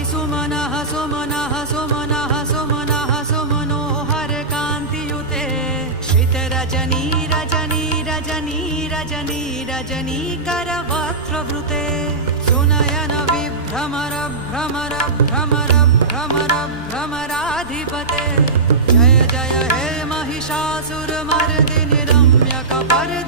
सुमनः सुमनः सुमनः सुमनः सुमनोहर कान्तियुते श्रितरजनी रजनी रजनी रजनी रजनी करवक्त्रवृते सुनयन विभ्रमर भ्रमर भ्रमर भ्रमर भ्रमराधिपते जय जय हे महिषासुरमर्दिनि रम्यकपर्दिनि